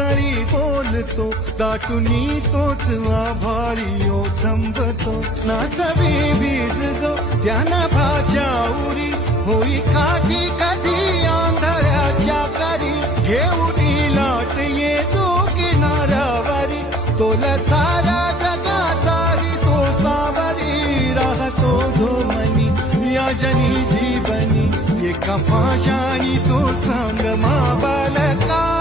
करी बोलतो दाटुनी तोच आभाळी थांबतो नाचवी वीज जो त्यांना भाच्याउरी होई काठी कधी आंधळ्याच्या करी घेऊन लाट येतो किनाऱ्यावरी तोला सारा जगाचारी तो सावरी राहतो धोमनी या जनी जीवनी एका भाषानी तो सांग मा बालका